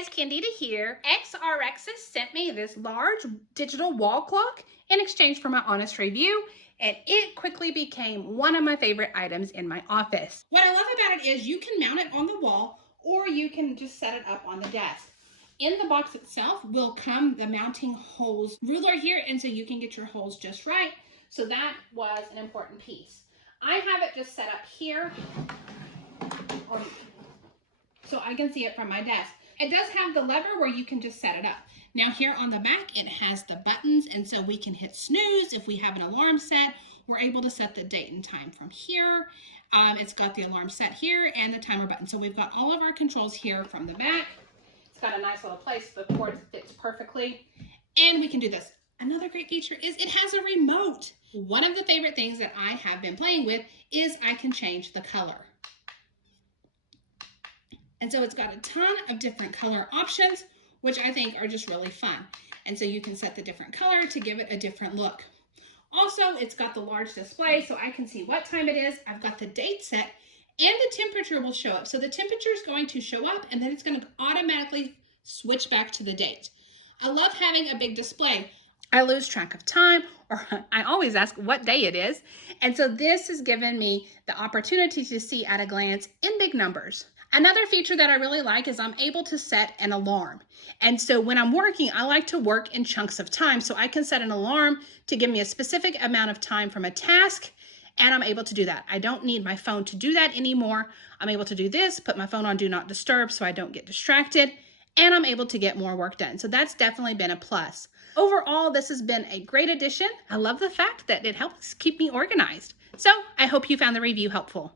guys, Candida here. XREXS sent me this large digital wall clock in exchange for my honest review, and it quickly became one of my favorite items in my office. What I love about it is you can mount it on the wall or you can just set it up on the desk. In the box itself will come the mounting holes ruler here, and so you can get your holes just right. So that was an important piece. I have it just set up here so I can see it from my desk. It does have the lever where you can just set it up. Now here on the back, it has the buttons, and so we can hit snooze if we have an alarm set. We're able to set the date and time from here. It's got the alarm set here and the timer button. So we've got all of our controls here from the back. It's got a nice little place. The cord fits perfectly. And we can do this. Another great feature is it has a remote. One of the favorite things that I have been playing with is I can change the color. And so it's got a ton of different color options, which I think are just really fun. And so you can set the different color to give it a different look. Also, it's got the large display so I can see what time it is. I've got the date set and the temperature will show up. So the temperature is going to show up and then it's going to automatically switch back to the date. I love having a big display. I lose track of time, or I always ask what day it is. And so this has given me the opportunity to see at a glance in big numbers. Another feature that I really like is I'm able to set an alarm. And so when I'm working, I like to work in chunks of time. So I can set an alarm to give me a specific amount of time from a task, and I'm able to do that. I don't need my phone to do that anymore. I'm able to do this, put my phone on Do Not Disturb so I don't get distracted, and I'm able to get more work done. So that's definitely been a plus. Overall, this has been a great addition. I love the fact that it helps keep me organized. So I hope you found the review helpful.